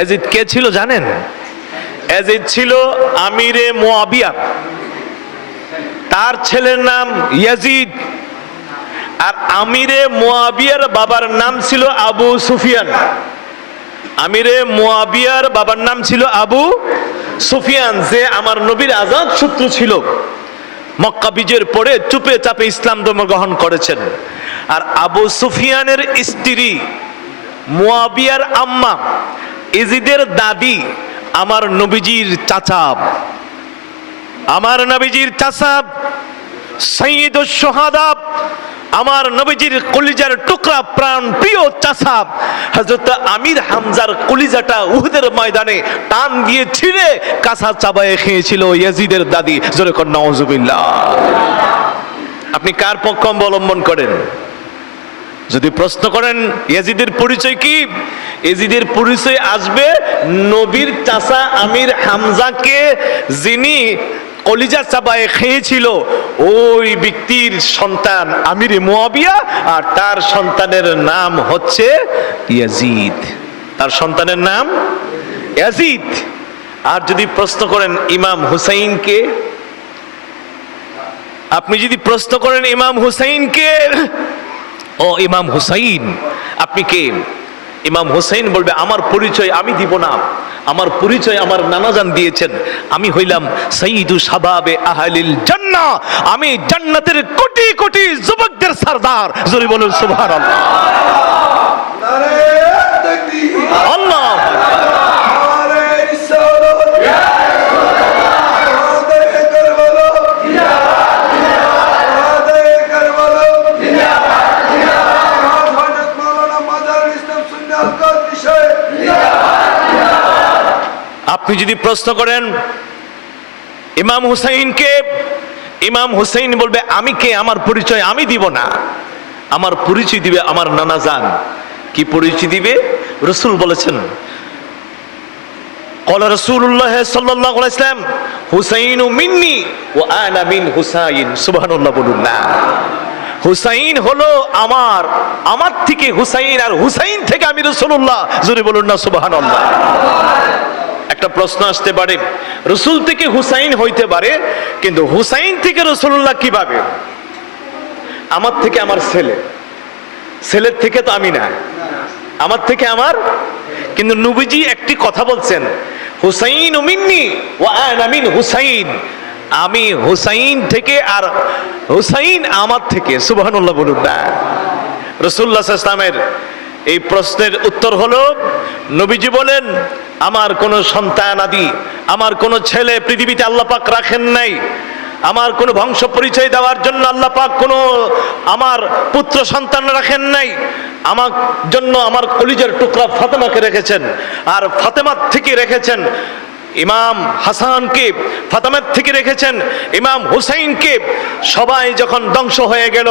এজিদ কে ছিল জানেন? এজিদ ছিল আমিরে মোয়াবিয়া। তার ছেলের নাম ইয়াজিদ। আর আমিরে মোয়াবিয়ার বাবার নাম ছিল আবু সুফিয়ান। আমিরে মোয়াবিয়ার বাবার নাম ছিল আবু সুফিয়ান, যে আমার নবীর আজাদ শত্রু ছিল। মক্কা বিজয়ের পরে চুপে চাপে ইসলাম ধর্ম গ্রহণ করেছেন। আর আবু সুফিয়ানের স্ত্রী মোয়াবিয়ার আম্মা ইজিদের দাদি আমার নবীজির চাচা। আমার নবীজির চাচা সঈদ সোহাদাব আমার নবীজির কলিজার টুকরা প্রাণ প্রিয় চাষা হজরত আমির হামজার কলিজাটা উহুদের ময়দানে টান দিয়ে ছিঁড়ে কাঁচা চাবায়ে খেয়েছিল ইয়াজিদের দাদি। জোরে কর নওয়াজুবিল্লাহ আপনি কার পক্ষ অবলম্বন করেন? যদি প্রশ্ন করেন, ইয়াজিদের পরিচয় কি? ইয়াজিদের পরিচয় আসবে নবীর চাচা আমির হামজাকে, যিনি কলিজা চাবায় খেয়েছিল ওই ব্যক্তির সন্তান আমির মুয়াবিয়া, আর তার সন্তানের নাম হচ্ছে ইয়াজিদ। তার সন্তানের নাম ইয়াজিদ। আর যদি প্রশ্ন করেন ইমাম হুসাইনকে, আপনি যদি প্রশ্ন করেন ইমাম হুসাইনকে ও ইমাম হুসাইন আপনি কে? ইমাম হুসাইন বলবে আমার পরিচয় আমি দিব না। আমার পরিচয় আমার নানাজান দিয়েছেন। আমি হইলাম সঈদু সাবাবে আহলিল জান্না আমি জান্নাতের কোটি কোটি যুবকদের সরদার। জোরে বলুন সুবহানাল্লাহ। আল্লাহ। আপনি যদি প্রশ্ন করেন ইমাম হুসাইনকে ইমাম হুসাইন বলবে আমি কে আমার পরিচয় আমি দিব না আমার পরিচয় দিবে আমার নানা জান কি পরিচয় দিবে রসুল বলেছেন قال رسول الله صلى الله عليه وسلم হুসাইন মিন্নি ও আনা মিন হুসাইন সুবহানাল্লাহ বলুন না হুসাইন হলো আমার আমার থেকে হুসাইন আর হুসাইন থেকে আমি রসুল্লাহ জোরে বলুন না সুবহানাল্লাহ একটা প্রশ্ন আসতে পারে। রসুল থেকে হুসাইন হইতে পারে, কিন্তু হুসাইন থেকে রসুল্লাহ কীভাবে? আমার থেকে আমার ছেলে। ছেলের থেকে তো আমি না। আমার থেকে আমার। কিন্তু নবীজি একটি কথা বলছেন, হুসাইন মিন্নি ও আমিন হুসাইন। আমি হুসাইন থেকে আর হুসাইন আমার থেকে, সুবহানাল্লাহ বলুন না। রসুল্লাহ ইসলামের এই প্রশ্নের উত্তর হলো, নবীজি বলেন আমার কোনো সন্তান আদি, আমার কোনো ছেলে পৃথিবীতে আল্লাহ পাক রাখেন নাই, আমার কোনো বংশ পরিচয় দেওয়ার জন্য আল্লাহ পাক কোনো আমার পুত্র সন্তান রাখেন নাই, আমার জন্য আমার কলিজের টুকরা ফাতেমাকে রেখেছেন, আর ফাতেমার থেকে রেখেছেন ইমাম হাসানকে ফাতামের থেকে রেখেছেন, ইমাম হুসাইনকে। সবাই যখন ধ্বংস হয়ে গেল,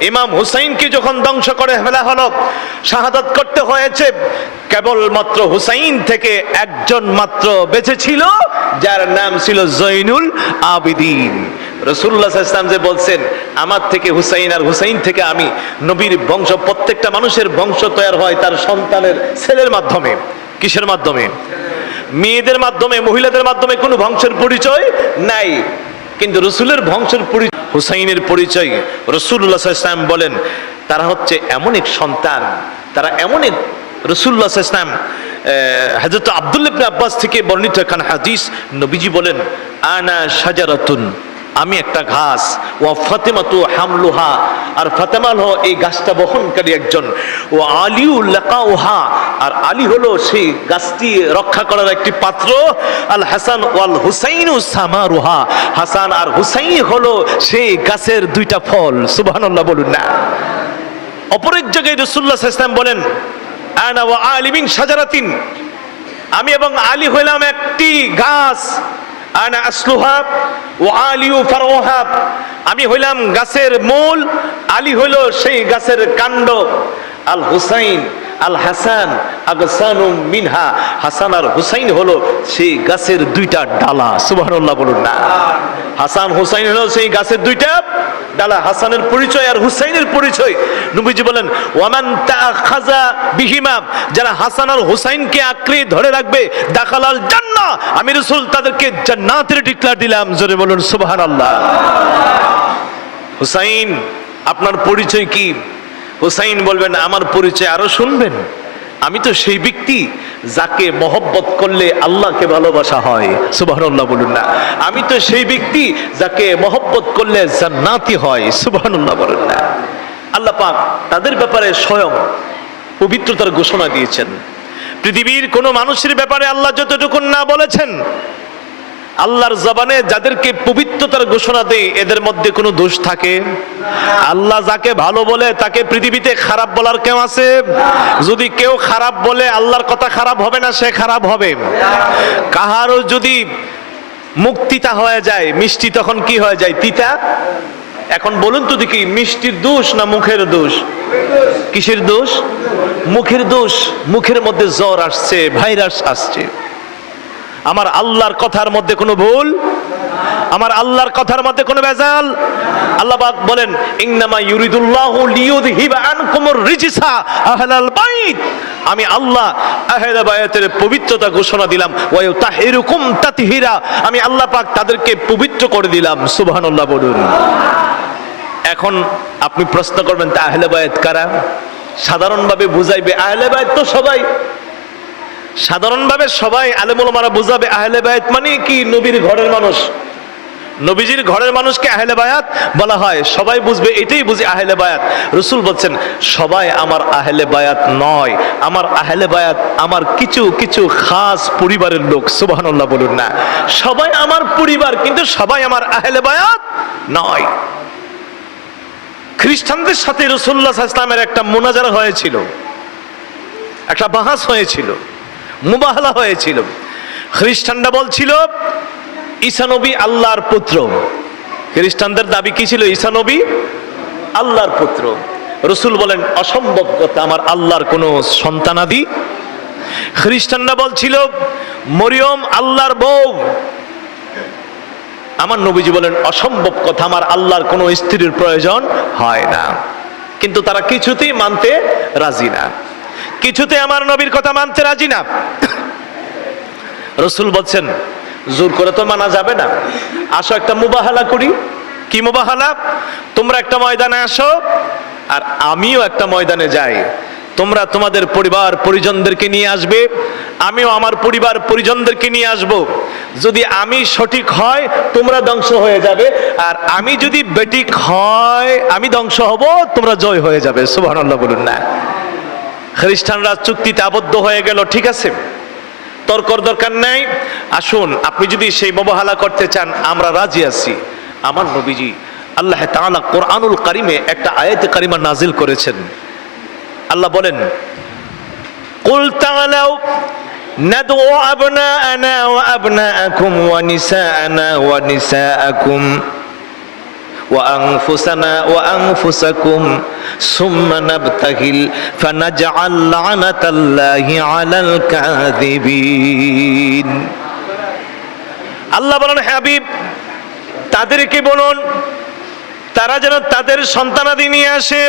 ইমাম হুসাইনকে যখন ধ্বংস করে ফেলা হলো, শাহাদাত করতে হয়েছে, কেবলমাত্র হুসাইন থেকে একজন মাত্র বেঁচে ছিল, যার নাম ছিল জৈনুল আবিদিন। রসুল্লাহ ইসলাম যে বলছেন, আমার থেকে হুসাইন আর হুসাইন থেকে আমি নবীর বংশ, প্রত্যেকটা মানুষের বংশ তৈরি হয় তার সন্তানের ছেলের মাধ্যমে। কিসের মাধ্যমে? মেয়েদের মাধ্যমে, মহিলাদের মাধ্যমে কোনো বংশের পরিচয় নাই। কিন্তু রসুলের বংশের পরিচয় হুসাইনের পরিচয়, রসুল্লাহ ইসলাম বলেন, তারা হচ্ছে এমন এক সন্তান, তারা এমন এক রসুল্লাহ ইসলাম হাজরত আব্দুল ইবনে আব্বাস থেকে বর্ণিত খান হাদিস, নবীজি বলেন, আনা সাজারাতুন আমি একটা ঘাস ও ফাতেমাতু হামলুহা, আর ফাতেমাল হ এই গাছটা বহনকারী একজন। ও আলিউ লাকাউহা, আর আলী হলো সেই গাছটি রক্ষা করার একটি পাত্র। আল হাসান ওয়াল হুসাইনু সামারুহা, হাসান আর হুসাইন হলো সেই গাছের দুইটা ফল, সুবহানাল্লাহ বলুন না। অপর এক জায়গায় রসুল্লাহ ইসলাম বলেন, আনা ওয়া আলিমিন সাজারাতিন আমি এবং আলী হইলাম একটি গাছ। ও আমি হইলাম গাছের মূল, আলী হইল সেই গাছের কাণ্ড। আল হুসাইন, আল হাসান, আগসানু মিনহা। হাসান আর হুসাইন হলো সেই গাছের দুইটা ডালা। সুবহানাল্লাহ বলুন না। হাসান হুসাইন হলো সেই গাছের দুইটা ডালা হাসানের পরিচয় আর হুসাইনের পরিচয়। নবীজি বলেন, ওয়ামান খাজা বিহিমা যারা হাসান আর হুসাইনকে আঁকড়ে ধরে রাখবে দাখালাল জান্নাহ। আমি রাসূল, তাদেরকে জান্নাতের ডিক্লার দিলাম, জোরে বলুন, সুবহানাল্লাহ। হুসাইন, আপনার পরিচয় কি? হুসাইন বলবেন, আমার পরিচয় আরও শুনবেন। আমি তো সেই ব্যক্তি যাকে মহব্বত করলে আল্লাহকে ভালোবাসা হয়। সুবাহ বলুন না। আমি তো সেই ব্যক্তি যাকে মহব্বত করলে জান্নাতি হয়। সুবাহ বলুন না। আল্লাহ পাক তাদের ব্যাপারে স্বয়ং পবিত্রতার ঘোষণা দিয়েছেন। পৃথিবীর কোনো মানুষের ব্যাপারে আল্লাহ যতটুকুন না বলেছেন আল্লাহর জবানে যাদেরকে পবিত্রতার ঘোষণা দেয়, এদের মধ্যে কোনো দোষ থাকে? আল্লাহ যাকে ভালো বলে, তাকে পৃথিবীতে খারাপ বলার কেউ আছে? যদি কেউ খারাপ বলে, আল্লাহর কথা খারাপ হবে না, সে খারাপ হবে। কাহারও যদি মুখ তিতা হয়ে যায়, মিষ্টি তখন কি হয়ে যায়? তিতা? এখন বলুন তো দেখি, মিষ্টির দোষ না মুখের দোষ? কিসের দোষ? মুখের দোষ, মুখের মধ্যে জ্বর আসছে, ভাইরাস আসছে। আমার আল্লাহর কথার মধ্যে কোনো ভুল? আমার আল্লাহর কথার মধ্যে কোনো বেজাল আল্লাহ পাক বলেন, ইন্নামা ইউরিদুল্লাহু লিইউযহিবা আনকুমুর রিজসা আহলাল বাইত। আমি আল্লাহ আহলে বায়াতের পবিত্রতা ঘোষণা দিলাম ওয়া ইউতাহিরুকুম তাতহিরা। আমি আল্লাহ পাক তাদেরকে পবিত্র করে দিলাম, সুবহানাল্লাহ বলুন। এখন আপনি প্রশ্ন করবেন, তা আহলে বায়াত কারা? সাধারণভাবে বুঝাইবে, আহলে বায়াত তো সবাই। সাধারণভাবে সবাই আলেমুলমারা বুঝাবে, আহলে বায়াত মানে কি? নবীর ঘরের মানুষ। নবীজির ঘরের মানুষকে আহলে বায়াত বলা হয়। সবাই বুঝবে, এটাই বুঝি আহলে বায়াত। রসুল বলছেন, সবাই আমার আহলে বায়াত নয়। আমার আহলে বায়াত আমার কিছু কিছু খাস পরিবারের লোক। সুবহানাল্লাহ বলুন না। সবাই আমার পরিবার, কিন্তু সবাই আমার আহলে বায়াত নয়। খ্রিস্টানদের সাথে রসুল্লাহ ইসলামের একটা মোনাজারা হয়েছিল। একটা বাহাস হয়েছিল। মুবাহলা হয়েছিল। খ্রিস্টানরা বলছিল ঈসানবী আল্লাহর পুত্র। খ্রিস্টানদের দাবি কি ছিল? ঈসানবী আল্লাহর পুত্র। রসুল বলেন, অসম্ভব কথা, আমার আল্লাহর কোনো সন্তানাদি। খ্রিস্টানরা বলছিল, মরিয়ম আল্লাহর বউ। আমার নবীজি বলেন, অসম্ভব কথা, আমার আল্লাহর কোনো স্ত্রীর প্রয়োজন হয় না। কিন্তু তারা কিছুতেই মানতে রাজি না। কিছুতে আমার নবীর কথা মানতে রাজি না। রসুল বলছেন, জোর করে তো মানা যাবে না। আসো একটা মুবাহালা করি। কি মুবাহালা? তোমরা একটা ময়দানে আসো আর আমিও একটা ময়দানে যাই। তোমরা তোমাদের পরিবার পরিজনদেরকে নিয়ে আসবে, আমিও আমার পরিবার পরিজনদেরকে নিয়ে আসব। যদি আমি সঠিক হয়, তোমরা ধ্বংস হয়ে যাবে। আর আমি যদি বেটিক হয়, আমি ধ্বংস হব, তোমরা জয় হয়ে যাবে। সুবহানাল্লাহ বলুন না। খ্রিস্টানরা চুক্তিতে আবদ্ধ হয়ে গেল ঠিক আছে তর্কর দরকার নাই আসুন আপনি যদি সেই মোবাহালা করতে চান আমরা রাজি আছি আমার নবীজি আল্লাহ তাআলা কোরআনুল কারিমে একটা আয়াতে কারিমা নাজিল করেছেন আল্লাহ বলেন কুল তাআলাও ندعو أبناءنا وأبناءكم ونساءنا ونساءكم وأنفسنا وأنفسكم ثم نبتهل فنجعل لعنة الله على الكاذبين আল্লাহ বলেন হাবিব তাদেরকে বলুন তারা যেন তাদের সন্তানাদি নিয়ে আসে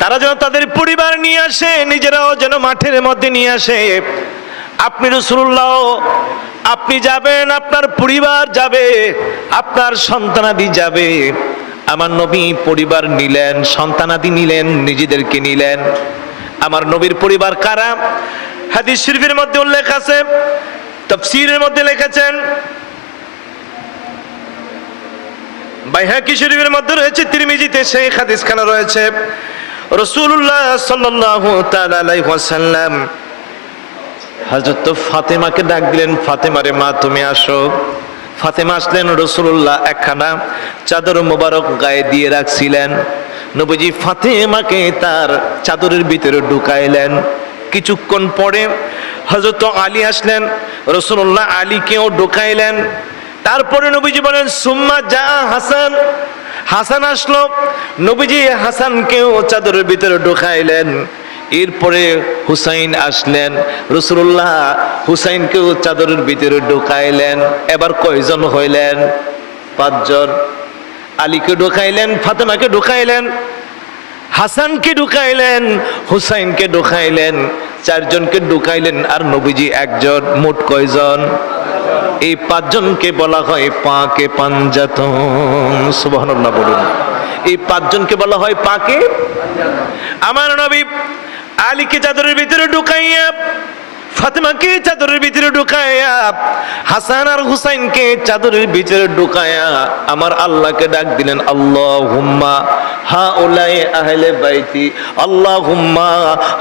তারা যেন তাদের পরিবার নিয়ে আসে নিজেরাও যেন মাঠের মধ্যে নিয়ে আসে আপনি রসুল্লাহ আপনি যাবেন, আপনার পরিবার যাবে, আপনার সন্তানাদি যাবে। আমার নবী পরিবার নিলেন, সন্তানাদি নিলেন, নিজেদেরকে নিলেন। আমার নবীর পরিবার কারা? হাদিস শরীফের মধ্যে উল্লেখ আছে, তফসিরের মধ্যে লিখেছেন, বাইহাকি শরীফের মধ্যে রয়েছে, তিরমিজিতে সেই হাদিস খানা রয়েছে রসুল্লাহ সাল্লাল্লাহু তাআলা আলাইহি তো ফাতেমাকে ডাক দিলেন, ফাতেমারে মা, তুমি আসো। ফাতেমা আসলেন রসুল্লাহ একখানা চাদর মোবারক গায়ে দিয়ে রাখছিলেন। নবীজি ফাতেমাকে তার চাদরের ভিতরে ঢুকাইলেন। কিছুক্ষণ পরে হযরত আলী আসলেন রসুল্লাহ আলীকেও ঢুকাইলেন। তারপরে নবীজি বলেন, সুম্মা যা হাসান। হাসান আসলো, নবীজি হাসানকেও চাদরের ভিতরে ঢুকাইলেন। এরপরে হুসাইন আসলেন। রসুল্লাহ হুসাইনকেও চাদরের ভিতরে ঢুকাইলেন। এবার কয়জন হইলেন? পাঁচজন। আলীকে ঢুকাইলেন, ফাতেমাকে ঢুকাইলেন, হাসানকে ঢুকাইলেন, হুসাইনকে ঢুকাইলেন, চারজনকে ঢুকাইলেন আর নবীজি একজন, মোট কয়জন? এই পাঁচজনকে বলা হয় পাকে পাঞ্জাতন। সুবহানাল্লাহ বলুন। এই পাঁচজনকে বলা হয় পাকে? আমার নবী আলীকে চাদরের ভিতরে ঢুকাইয়া ফাতেমাকে চাদরের ভিতরে ঢুকায়া? হাসান আর হুসাইনকে চাদরের ভিতরে ঢুকায়া? আমার আল্লাহকে ডাক দিলেন আল্লাহ হুম্মা হা উলাই আহলে বাইতি আল্লাহ হুম্মা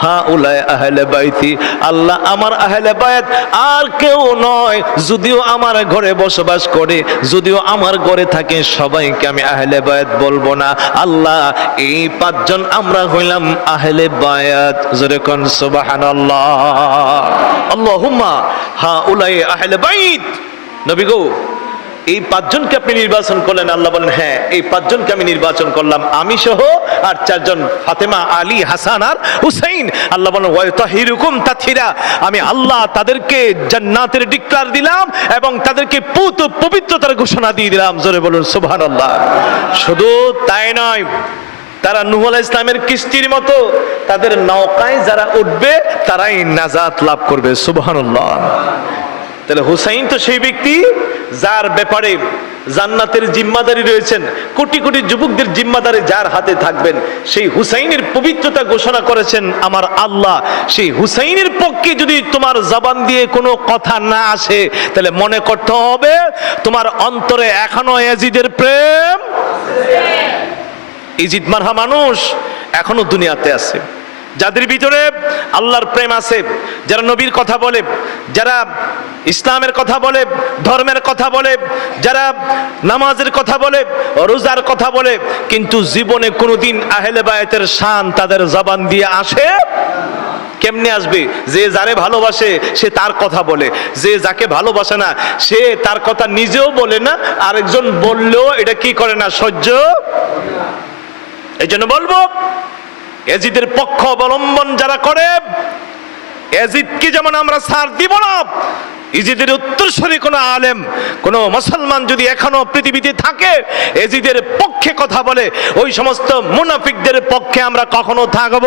হা উলাই আহলে বাইতি। আল্লাহ আমার আহলে বাইত আর কেউ নয়, যদিও আমার ঘরে বসবাস করে, যদিও আমার ঘরে থাকে, সবাইকে আমি আহলে বায়াত বলব না। আল্লাহ, এই পাঁচজন আমরা হইলাম আহলে বায়াত জোরে কোন, সুবহানাল্লাহ। আল্লাহুম্মা হা উলাই আহলে বাইত। নবী গো, এই পাঁচজনকে আপনি নির্বাচন করলেন, আল্লাহ বলেন হ্যাঁ এই পাঁচজনকে আমি নির্বাচন করলাম। আমি সহ আর চারজন, ফাতেমা, আলী, হাসান আর হুসাইন। আল্লাহ বলেন, ওয়াতাহিরুকুম তাথিরা। আমি আল্লাহ তাদেরকে জান্নাতের ডিক্লার দিলাম এবং তাদেরকে পুত পবিত্রতার ঘোষণা দিয়ে দিলাম। জোরে বলুন, সুবহানাল্লাহ। শুধু তাই নয় তারা নুহ আলাইহিস ইসলামের কিস্তির মতো তাদের নৌকায় যারা উঠবে, তারাই নাজাত লাভ করবে, সুবহানাল্লাহ। তাহলে হুসাইন তো সেই ব্যক্তি যার ব্যাপারে জান্নাতের জিম্মাদারি রয়েছেন, কোটি কোটি যুবকদের জিম্মাদারি যার হাতে থাকবেন, সেই হুসাইনের পবিত্রতা ঘোষণা করেছেন আমার আল্লাহ। সেই হুসাইনের পক্ষে যদি তোমার জবান দিয়ে কোনো কথা না আসে, তাহলে মনে করতে হবে তোমার অন্তরে এখনও এজিদের প্রেম ইজিদ মারহা মানুষ এখনও দুনিয়াতে আছে। যাদের ভিতরে আল্লাহর প্রেম আছে, যারা নবীর কথা বলে, যারা ইসলামের কথা বলে, ধর্মের কথা বলে, যারা নামাজের কথা বলে, রোজার কথা বলে, কিন্তু জীবনে কোনোদিন আহলে বায়াতের শান তাদের জবান দিয়ে আসে? কেমনে আসবে? যে যারে ভালোবাসে, সে তার কথা বলে। যে যাকে ভালোবাসে না, সে তার কথা নিজেও বলে না, আরেকজন বললেও এটা কি করে না সহ্য? এই জন্য বলব, এজিদের পক্ষ অবলম্বন যারা করে, এজিদকে যেমন আমরা সার দিব না ইজিদের উত্তরসূরি কোনো আলেম, কোনো মুসলমান যদি এখনও পৃথিবীতে থাকে, এজিদের পক্ষে কথা বলে, ওই সমস্ত মুনাফিকদের পক্ষে আমরা কখনো থাকব